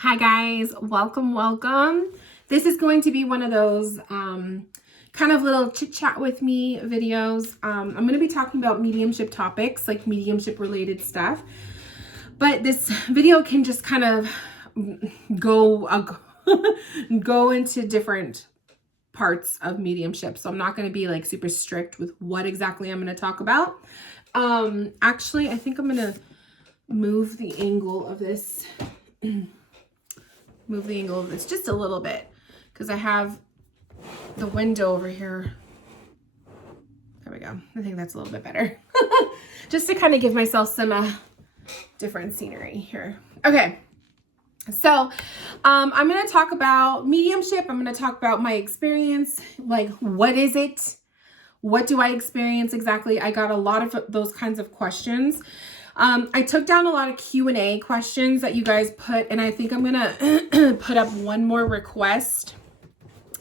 Hi guys, welcome. This is going to be one of those kind of little chit chat with me videos. I'm going to be talking about mediumship topics, like mediumship related stuff. But this video can just kind of go go into different parts of mediumship. So I'm not going to be like super strict with what exactly I'm going to talk about. Actually, I think I'm going to move the angle of this just a little bit because I have the window over here. There we go. I think that's a little bit better. Just to kind of give myself some different scenery here. Okay. So I'm going to talk about mediumship. I'm going to talk about my experience. Like, what is it? What do I experience exactly? I got a lot of those kinds of questions. I took down a lot of Q&A questions that you guys put, and I think I'm going to put up one more request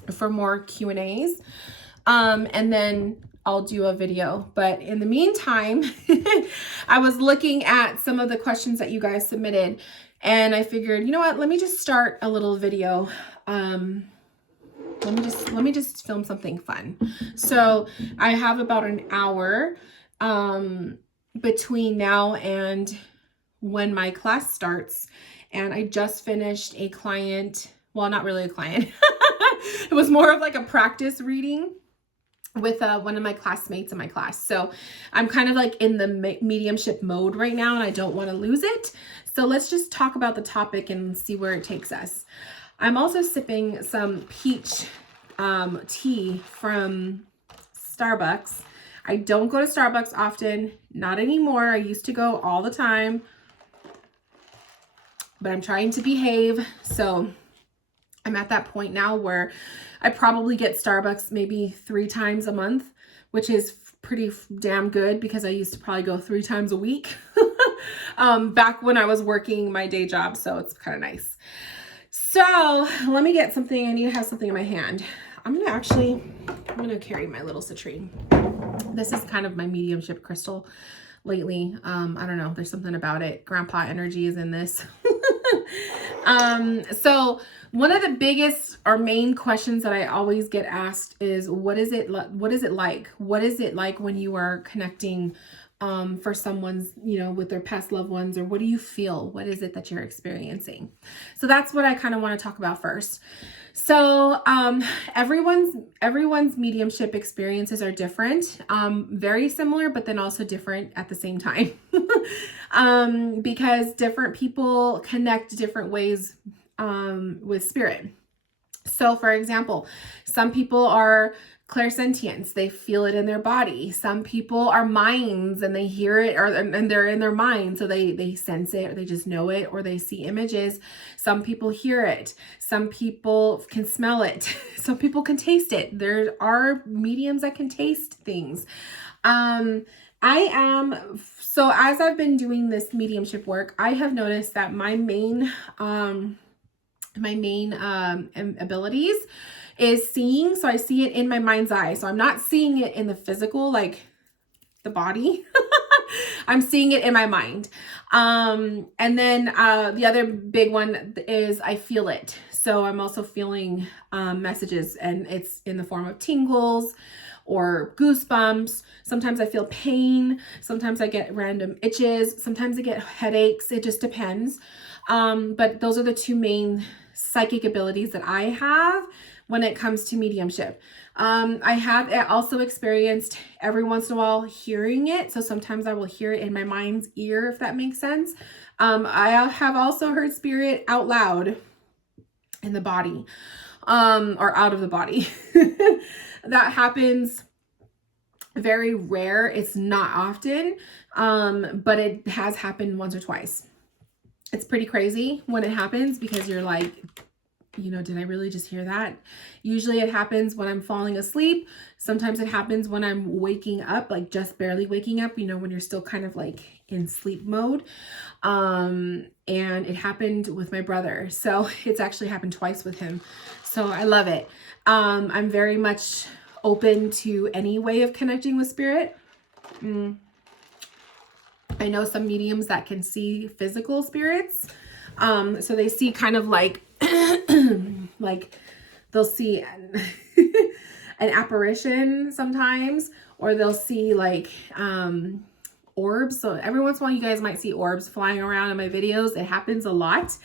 for more Q&As. And then I'll do a video. But in the meantime, I was looking at some of the questions that you guys submitted, and I figured, you know what, let me just start a little video. Let me just film something fun. So I have about an hour between now and when my class starts, and I just finished a client, well, not really a client. It was more of like a practice reading with one of my classmates in my class. So I'm kind of like in the mediumship mode right now, and I don't want to lose it. So let's just talk about the topic and see where it takes us. I'm also sipping some peach tea from Starbucks. I don't go to Starbucks often, not anymore. I used to go all the time, but I'm trying to behave. So I'm at that point now where I probably get Starbucks maybe 3 times a month, which is pretty damn good because I used to probably go 3 times a week back when I was working my day job. So it's kind of nice. So let me get something. I need to have something in my hand. I'm going to carry my little citrine. This is kind of my mediumship crystal lately. I don't know. There's something about it. Grandpa energy is in this. So one of the biggest or main questions that I always get asked is, what is it like? What is it like when you are connecting for someone's, with their past loved ones, or what do you feel? What is it that you're experiencing? So that's what I kind of want to talk about first. So everyone's mediumship experiences are different, very similar, but then also different at the same time, because different people connect different ways with spirit. So for example, some people are clairsentients, they feel it in their body. Some people are minds and they hear it, and they're in their mind, so they sense it, or they just know it, or they see images. Some people hear it. Some people can smell it. Some people can taste it. There are mediums that can taste things. So as I've been doing this mediumship work, I have noticed that my main abilities is seeing. So I see it in my mind's eye. So I'm not seeing it in the physical, like the body. I'm seeing it in my mind. And then the other big one is I feel it. So I'm also feeling messages, and it's in the form of tingles or goosebumps. Sometimes I feel pain. Sometimes I get random itches. Sometimes I get headaches. It just depends. But those are the 2 main psychic abilities that I have when it comes to mediumship. I have also experienced every once in a while hearing it. So sometimes I will hear it in my mind's ear, if that makes sense. I have also heard spirit out loud in the body, or out of the body. That happens very rare. It's not often, but it has happened once or twice. It's pretty crazy when it happens, because you're like, did I really just hear that? Usually it happens when I'm falling asleep. Sometimes it happens when I'm waking up, like just barely waking up, when you're still kind of like in sleep mode. And it happened with my brother. So it's actually happened twice with him. So I love it. I'm very much open to any way of connecting with spirit. I know some mediums that can see physical spirits. So they see kind of like, like they'll see an apparition sometimes, or they'll see like, orbs. So every once in a while you guys might see orbs flying around in my videos. It happens a lot.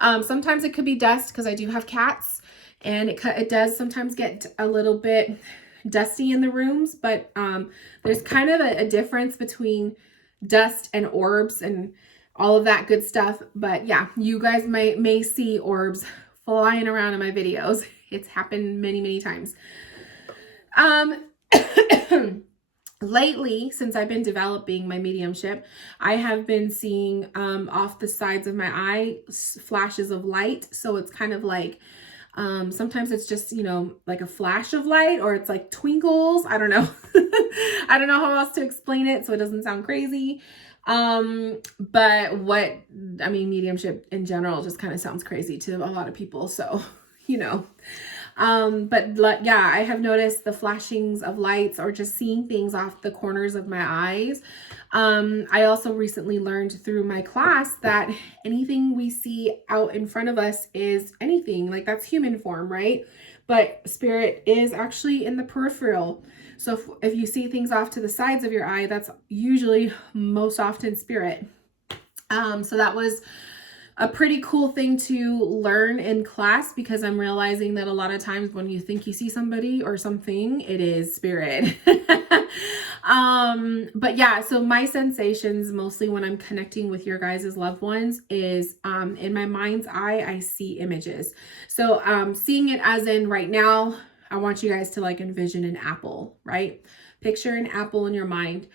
Sometimes it could be dust because I do have cats, and it does sometimes get a little bit dusty in the rooms, but there's kind of a difference between dust and orbs and all of that good stuff. But yeah, you guys may see orbs flying around in my videos. It's happened many, many times. Lately, since I've been developing my mediumship, I have been seeing off the sides of my eye flashes of light. So it's kind of like, sometimes it's just, you know, like a flash of light, or it's like twinkles. I don't know. I don't know how else to explain it so it doesn't sound crazy. But mediumship in general just kind of sounds crazy to a lot of people. So, you know. But yeah, I have noticed the flashings of lights or just seeing things off the corners of my eyes. I also recently learned through my class that anything we see out in front of us is anything, like that's human form, right? But spirit is actually in the peripheral. So if you see things off to the sides of your eye, that's usually most often spirit. So that was a pretty cool thing to learn in class, because I'm realizing that a lot of times when you think you see somebody or something, it is spirit. But yeah, so my sensations mostly when I'm connecting with your guys' loved ones is in my mind's eye, I see images. So seeing it as in right now, I want you guys to like envision an apple, right? Picture an apple in your mind.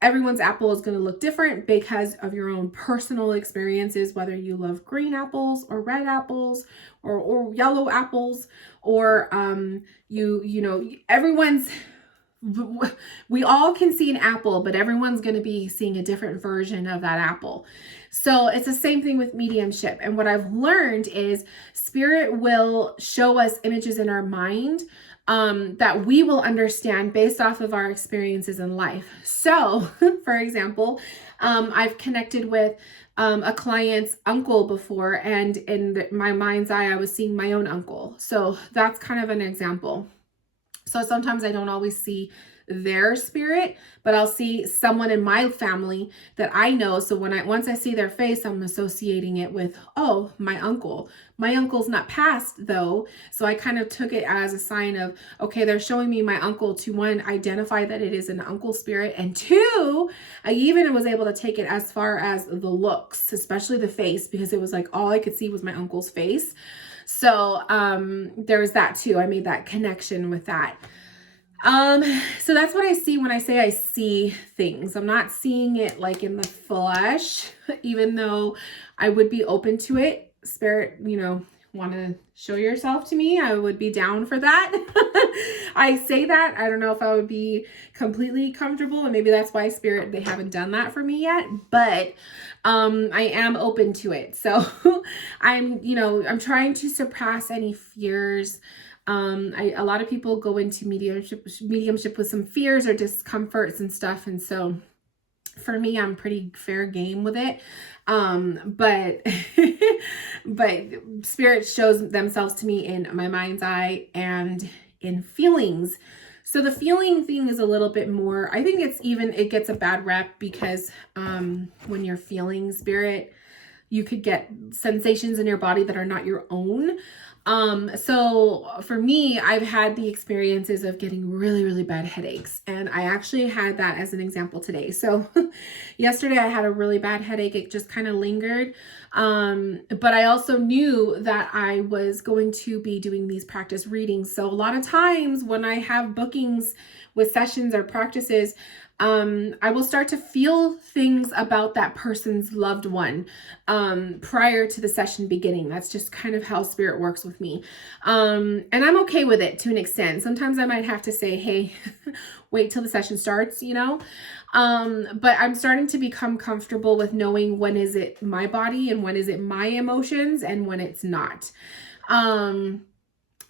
Everyone's apple is going to look different because of your own personal experiences, whether you love green apples or red apples or yellow apples, or you know, we all can see an apple, but everyone's going to be seeing a different version of that apple. So it's the same thing with mediumship. And what I've learned is spirit will show us images in our mind that we will understand based off of our experiences in life. So, for example, I've connected with a client's uncle before, and in my mind's eye, I was seeing my own uncle. So that's kind of an example. So sometimes I don't always see their spirit, but I'll see someone in my family that I know. So once I see their face, I'm associating it with, oh, my uncle. My uncle's not passed though. So I kind of took it as a sign of, okay, they're showing me my uncle to, one, identify that it is an uncle spirit. And two, I even was able to take it as far as the looks, especially the face, because it was like, all I could see was my uncle's face. So there was that too. I made that connection with that. So that's what I see when I say I see things. I'm not seeing it like in the flesh, even though I would be open to it. Spirit, you know, want to show yourself to me, I would be down for that. I say that, I don't know if I would be completely comfortable, and maybe that's why spirit, they haven't done that for me yet, but I am open to it. So I'm trying to surpass any fears. A lot of people go into mediumship with some fears or discomforts and stuff. And so for me, I'm pretty fair game with it. But spirit shows themselves to me in my mind's eye and in feelings. So the feeling thing is a little bit more, I think it gets a bad rep because, when you're feeling spirit, you could get sensations in your body that are not your own. So for me, I've had the experiences of getting really, really bad headaches. And I actually had that as an example today. So yesterday I had a really bad headache. It just kind of lingered. But I also knew that I was going to be doing these practice readings. So a lot of times when I have bookings with sessions or practices, I will start to feel things about that person's loved one prior to the session beginning. That's just kind of how spirit works with me. And I'm okay with it to an extent. Sometimes I might have to say, hey, wait till the session starts, you know? But I'm starting to become comfortable with knowing when is it my body and when is it my emotions and when it's not.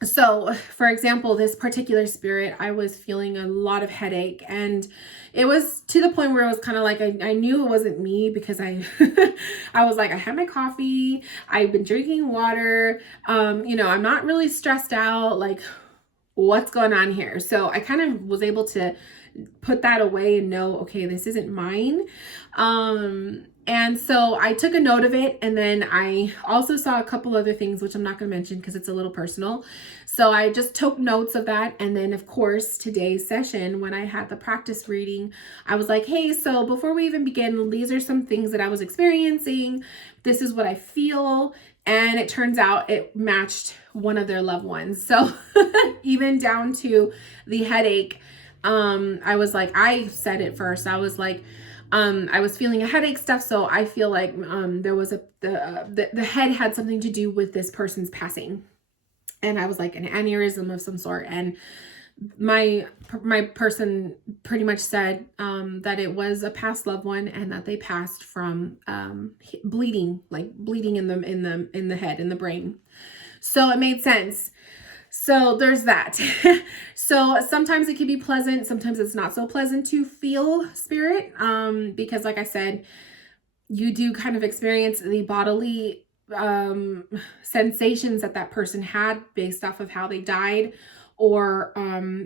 So for example, this particular spirit, I was feeling a lot of headache, and it was to the point where it was kind of like, I knew it wasn't me, because I I was like, I had my coffee, I've been drinking water, I'm not really stressed out, like what's going on here? So I kind of was able to put that away and know, okay, this isn't mine. And so I took a note of it, and then I also saw a couple other things, which I'm not going to mention because it's a little personal. So I just took notes of that. And then of course, today's session, when I had the practice reading, I was like, hey, so before we even begin, these are some things that I was experiencing. This is what I feel. And it turns out it matched one of their loved ones. So even down to the headache, I was like, I said it first. I was like, I was feeling a headache stuff. So I feel like, there was the head had something to do with this person's passing. And I was like, an aneurysm of some sort. And my person pretty much said, that it was a past loved one, and that they passed from, bleeding in the head, in the brain. So it made sense. So there's that. So sometimes it can be pleasant. Sometimes it's not so pleasant to feel spirit. Because like I said, you do kind of experience the bodily, sensations that person had based off of how they died, or,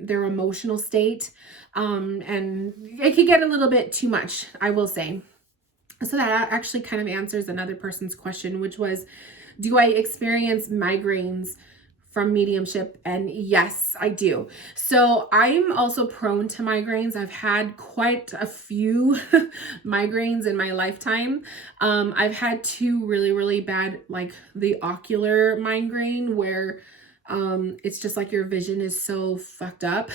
their emotional state. And it could get a little bit too much, I will say. So that actually kind of answers another person's question, which was, do I experience migraines from mediumship? And yes, I do. So I'm also prone to migraines. I've had quite a few migraines in my lifetime. I've had two really, really bad, like the ocular migraine, where it's just like your vision is so fucked up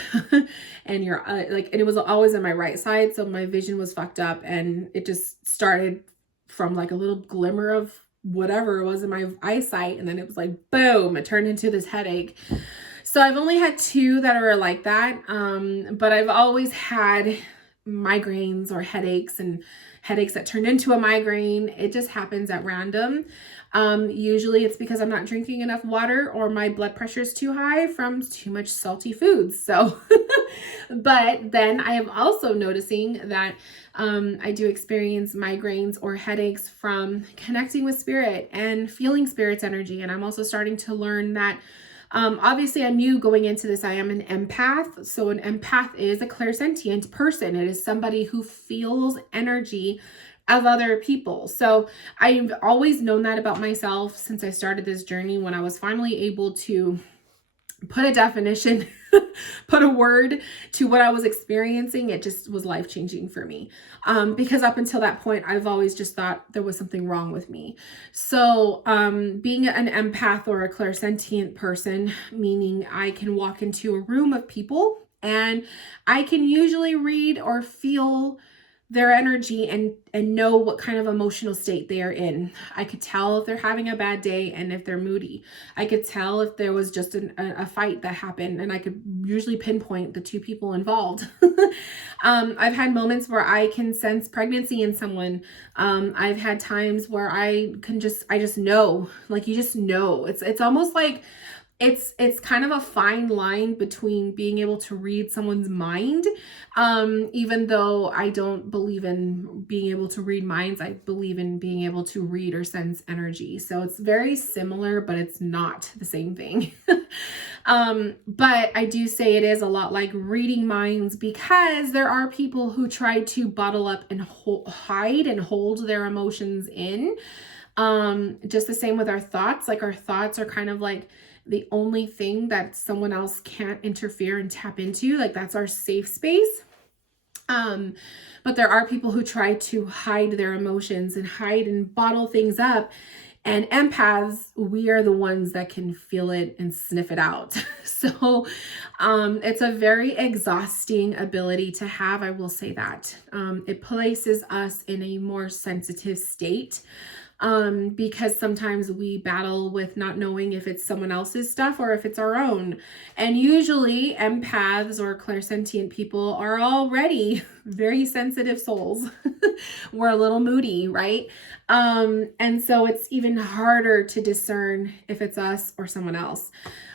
and you're and it was always on my right side. So my vision was fucked up, and it just started from like a little glimmer of whatever it was in my eyesight, and then it was like boom, it turned into this headache. So I've only had two that are like that, but I've always had migraines or headaches, and headaches that turned into a migraine. It just happens at random. Usually it's because I'm not drinking enough water, or my blood pressure is too high from too much salty foods. So but then I am also noticing that I do experience migraines or headaches from connecting with spirit and feeling spirit's energy. And I'm also starting to learn that, obviously I knew going into this, I am an empath. So an empath is a clairsentient person. It is somebody who feels energy of other people. So I've always known that about myself since I started this journey. When I was finally able to put a definition, put a word to what I was experiencing, it just was life-changing for me. Because up until that point, I've always just thought there was something wrong with me. So being an empath or a clairsentient person, meaning I can walk into a room of people and I can usually read or feel their energy and know what kind of emotional state they are in. I could tell if they're having a bad day and if they're moody. I could tell if there was just a fight that happened, and I could usually pinpoint the two people involved. I've had moments where I can sense pregnancy in someone. I've had times where I just know, like you just know. It's almost like it's kind of a fine line between being able to read someone's mind. Even though I don't believe in being able to read minds, I believe in being able to read or sense energy. So it's very similar, but it's not the same thing. But I do say it is a lot like reading minds, because there are people who try to bottle up and hide and hold their emotions in. Just the same with our thoughts. Like our thoughts are kind of like the only thing that someone else can't interfere and tap into. Like that's our safe space. But there are people who try to hide their emotions and hide and bottle things up. And empaths, we are the ones that can feel it and sniff it out. So it's a very exhausting ability to have, I will say that. It places us in a more sensitive state. because sometimes we battle with not knowing if it's someone else's stuff or if it's our own. And usually empaths or clairsentient people are already very sensitive souls. We're a little moody, right? And so it's even harder to discern if it's us or someone else.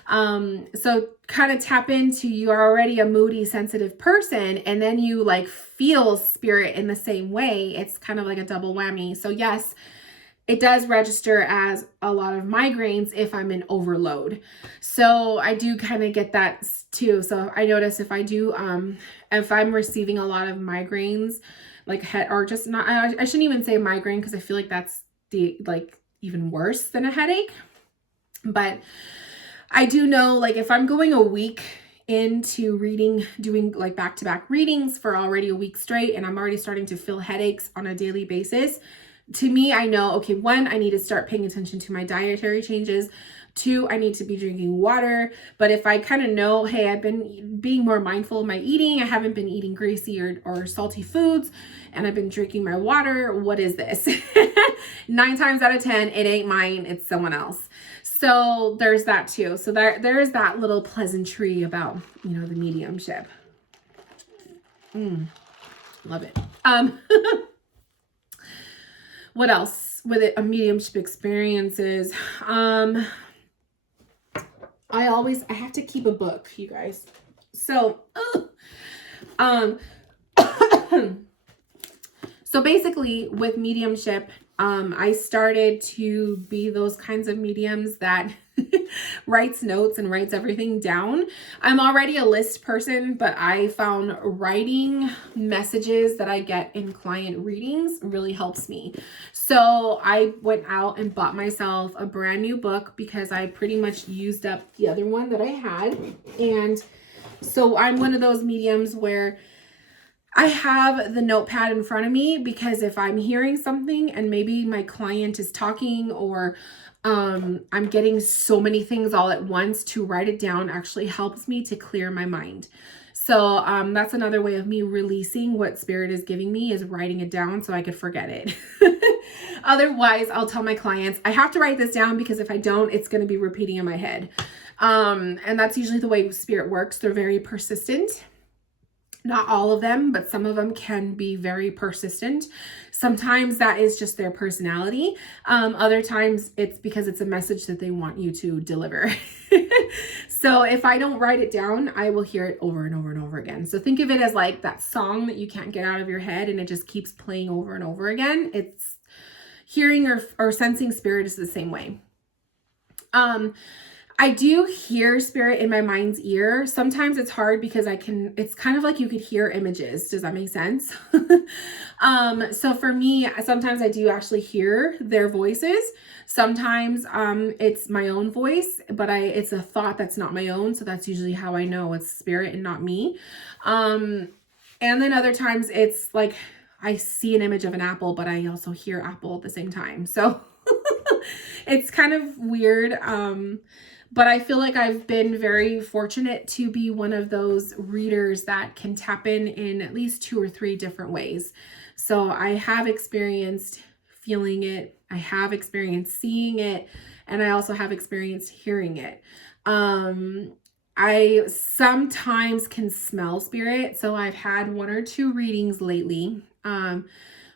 So kind of tap into, you are already a moody, sensitive person, and then you like feel spirit in the same way. It's kind of like a double whammy. So yes, it does register as a lot of migraines if I'm in overload. So I do kind of get that too. So I notice if I'm receiving a lot of migraines, like head, or just not, I shouldn't even say migraine, because I feel like that's even worse than a headache. But I do know, like, if I'm going a week into doing like back-to-back readings for already a week straight, and I'm already starting to feel headaches on a daily basis, to me, I know, okay, 1, I need to start paying attention to my dietary changes. 2, I need to be drinking water. But if I kind of know, hey, I've been being more mindful of my eating, I haven't been eating greasy or salty foods, and I've been drinking my water, what is this? 9 times out of 10, it ain't mine, it's someone else. So there's that too. So there is that little pleasantry about, the mediumship. Love it. What else with it? A mediumship experiences. I have to keep a book, you guys. So, so basically with mediumship, I started to be those kinds of mediums that writes notes and writes everything down. I'm already a list person, but I found writing messages that I get in client readings really helps me. So I went out and bought myself a brand new book because I pretty much used up the other one that I had. And so I'm one of those mediums where I have the notepad in front of me, because if I'm hearing something and maybe my client is talking, or I'm getting so many things all at once, to write it down actually helps me to clear my mind. So that's another way of me releasing what spirit is giving me, is writing it down so I could forget it. Otherwise, I'll tell my clients, I have to write this down, because if I don't, it's going to be repeating in my head. And that's usually the way spirit works. They're very persistent. Not all of them, but some of them can be very persistent. Sometimes that is just their personality. Other times it's because it's a message that they want you to deliver. So if I don't write it down, I will hear it over and over and over again. So think of it as like that song that you can't get out of your head, and it just keeps playing over and over again. It's hearing or sensing spirit is the same way. I do hear spirit in my mind's ear. Sometimes it's hard because it's kind of like you could hear images. Does that make sense? So for me, sometimes I do actually hear their voices. Sometimes it's my own voice, but it's a thought that's not my own. So that's usually how I know it's spirit and not me. And then other times it's like I see an image of an apple, but I also hear apple at the same time. So it's kind of weird. But I feel like I've been very fortunate to be one of those readers that can tap in at least 2 or 3 different ways. So I have experienced feeling it, I have experienced seeing it, and I also have experienced hearing it. I sometimes can smell spirit. So I've had 1 or 2 readings lately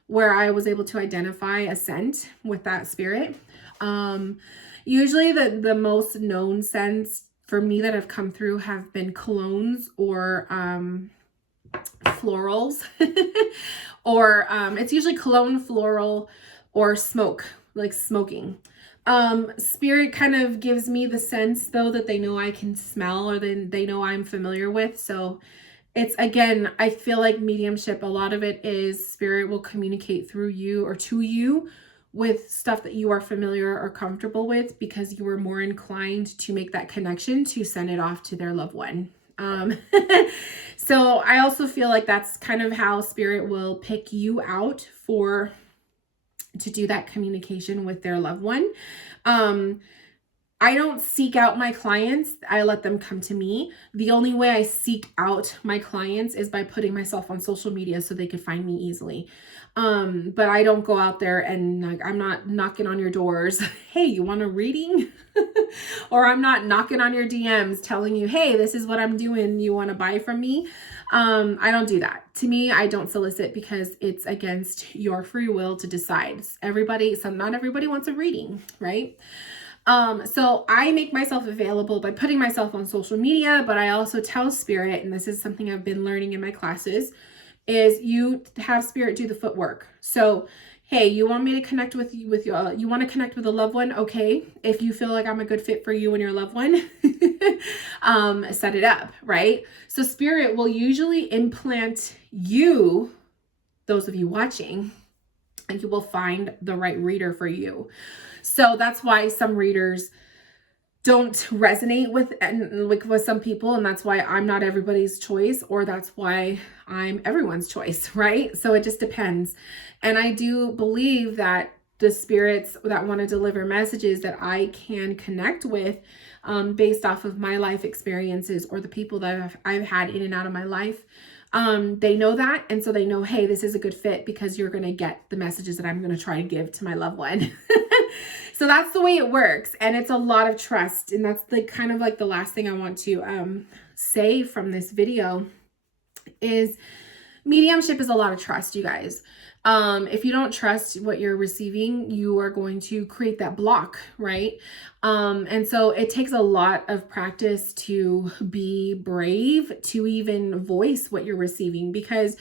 where I was able to identify a scent with that spirit. Usually the most known scents for me that have come through have been colognes or florals, or it's usually cologne, floral, or smoke, like smoking. Spirit kind of gives me the sense though that they know I can smell, or they know I'm familiar with. So it's, again, I feel like mediumship, a lot of it is spirit will communicate through you or to you with stuff that you are familiar or comfortable with, because you are more inclined to make that connection to send it off to their loved one. So I also feel like that's kind of how spirit will pick you out to do that communication with their loved one. I don't seek out my clients. I let them come to me. The only way I seek out my clients is by putting myself on social media so they could find me easily. But I don't go out there and like, I'm not knocking on your doors. Hey, you want a reading? Or I'm not knocking on your DMs telling you, hey, this is what I'm doing. You want to buy from me? I don't do that. To me, I don't solicit because it's against your free will to decide. Not everybody wants a reading, right? So I make myself available by putting myself on social media, but I also tell spirit, and this is something I've been learning in my classes, is you have spirit do the footwork. So, hey, you want me to connect with you, you want to connect with a loved one? Okay. If you feel like I'm a good fit for you and your loved one, set it up, right? So spirit will usually implant you, those of you watching, and you will find the right reader for you. So that's why some readers don't resonate with some people, and that's why I'm not everybody's choice, or that's why I'm everyone's choice, right? So it just depends. And I do believe that the spirits that want to deliver messages that I can connect with, based off of my life experiences or the people that I've had in and out of my life, they know that, and so they know, hey, this is a good fit because you're going to get the messages that I'm going to try to give to my loved one. So that's the way it works, and it's a lot of trust, and that's the kind of like the last thing I want to say from this video is mediumship is a lot of trust, you guys. If you don't trust what you're receiving, you are going to create that block, right? And so it takes a lot of practice to be brave to even voice what you're receiving, because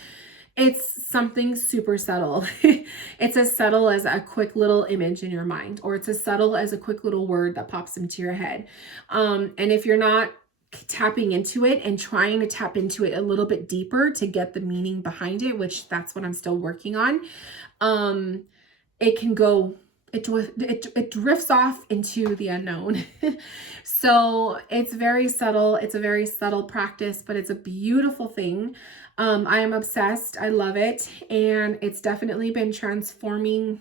it's something super subtle. It's as subtle as a quick little image in your mind, or it's as subtle as a quick little word that pops into your head. And if you're not tapping into it and trying to tap into it a little bit deeper to get the meaning behind it, which that's what I'm still working on, it can go, it drifts off into the unknown. So it's very subtle. It's a very subtle practice, but it's a beautiful thing. I am obsessed. I love it. And it's definitely been transforming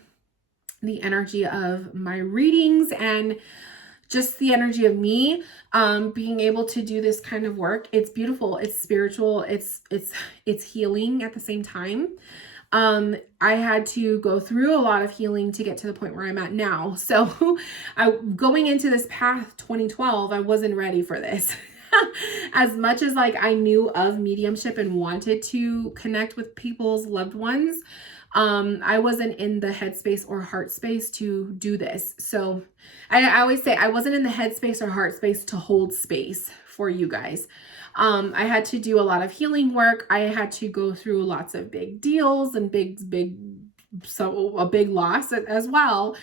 the energy of my readings and just the energy of me, being able to do this kind of work. It's beautiful. It's spiritual. It's healing at the same time. I had to go through a lot of healing to get to the point where I'm at now. So going into this path 2012, I wasn't ready for this. As much as like I knew of mediumship and wanted to connect with people's loved ones, I wasn't in the headspace or heart space to do this. So I always say I wasn't in the headspace or heart space to hold space for you guys. I had to do a lot of healing work. I had to go through lots of big deals and a big loss as well,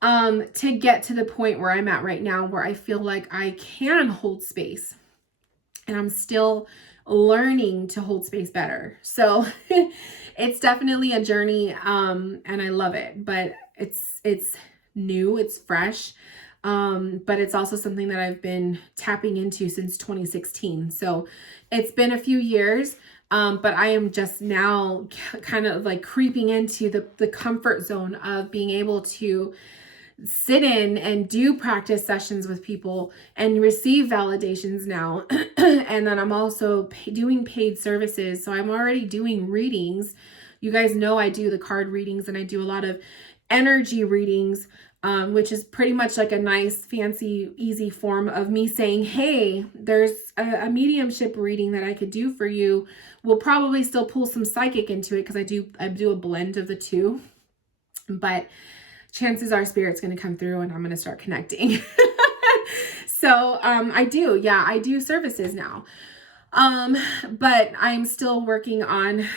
to get to the point where I'm at right now, where I feel like I can hold space. And I'm still learning to hold space better. So it's definitely a journey, and I love it, but it's new, it's fresh. But it's also something that I've been tapping into since 2016. So it's been a few years, but I am just now kind of like creeping into the comfort zone of being able to sit in and do practice sessions with people and receive validations now. And then I'm also doing paid services. So I'm already doing readings. You guys know I do the card readings, and I do a lot of energy readings, which is pretty much like a nice, fancy, easy form of me saying, hey, there's a mediumship reading that I could do for you. We'll probably still pull some psychic into it because I do a blend of the two. But chances are spirit's going to come through and I'm going to start connecting. So I do services now. But I'm still working on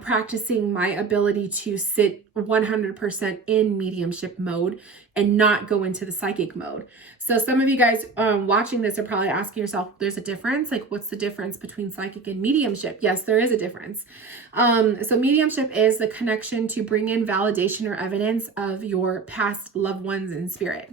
practicing my ability to sit 100% in mediumship mode and not go into the psychic mode. So some of you guys watching this are probably asking yourself, there's a difference? Like, what's the difference between psychic and mediumship? Yes, there is a difference. So mediumship is the connection to bring in validation or evidence of your past loved ones in spirit.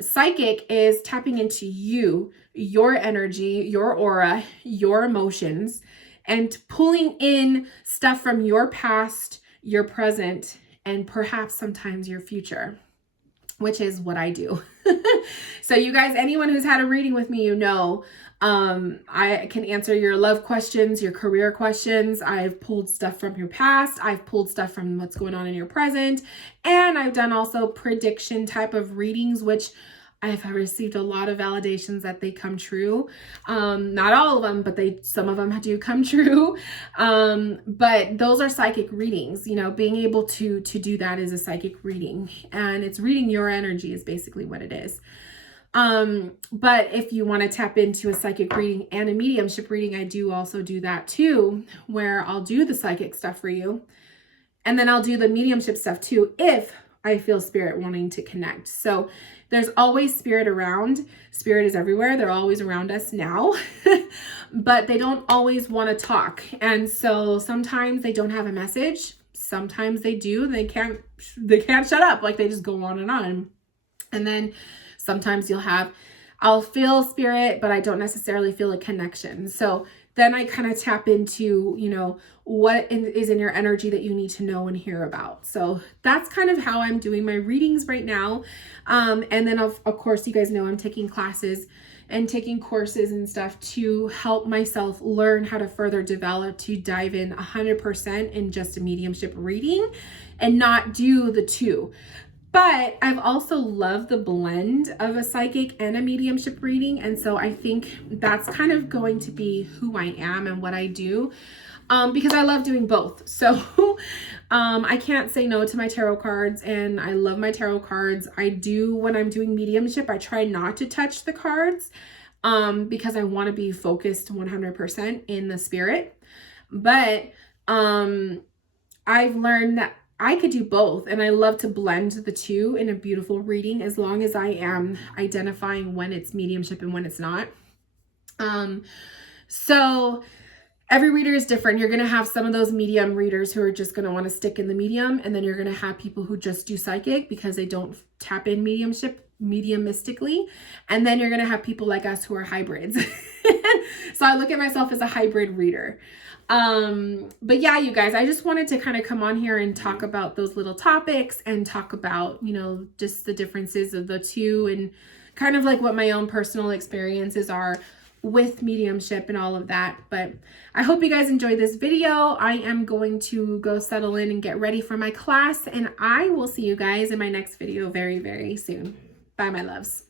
Psychic is tapping into you, your energy, your aura, your emotions, and pulling in stuff from your past, your present, and perhaps sometimes your future. which is what I do. So you guys, anyone who's had a reading with me, you know, I can answer your love questions, your career questions. I've pulled stuff from your past. I've pulled stuff from what's going on in your present. And I've done also prediction type of readings, which I've received a lot of validations that they come true. Not all of them, but some of them do come true. But those are psychic readings. You know, being able to do that is a psychic reading, and it's reading your energy is basically what it is. But if you want to tap into a psychic reading and a mediumship reading, I do also do that too, where I'll do the psychic stuff for you. And then I'll do the mediumship stuff too, if I feel spirit wanting to connect. So there's always spirit around. Spirit is everywhere. They're always around us now, but they don't always want to talk. And so sometimes they don't have a message. Sometimes they do. They can't shut up. Like, they just go on and on. And then sometimes I'll feel spirit, but I don't necessarily feel a connection. So then I kind of tap into, you know, what is in your energy that you need to know and hear about. So that's kind of how I'm doing my readings right now. And then of course, you guys know I'm taking classes and taking courses and stuff to help myself learn how to further develop, to dive in 100% in just a mediumship reading and not do the two. But I've also loved the blend of a psychic and a mediumship reading. And so I think that's kind of going to be who I am and what I do, because I love doing both. So I can't say no to my tarot cards, and I love my tarot cards. I do, when I'm doing mediumship, I try not to touch the cards because I want to be focused 100% in the spirit. But I've learned that I could do both, and I love to blend the two in a beautiful reading, as long as I am identifying when it's mediumship and when it's not. So every reader is different. You're going to have some of those medium readers who are just going to want to stick in the medium, and then you're going to have people who just do psychic because they don't tap in mediumistically. And then you're going to have people like us who are hybrids. So I look at myself as a hybrid reader. But yeah, you guys, I just wanted to kind of come on here and talk about those little topics and talk about, you know, just the differences of the two and kind of like what my own personal experiences are with mediumship and all of that. But I hope you guys enjoyed this video. I am going to go settle in and get ready for my class, and I will see you guys in my next video very, very soon. Bye, my loves.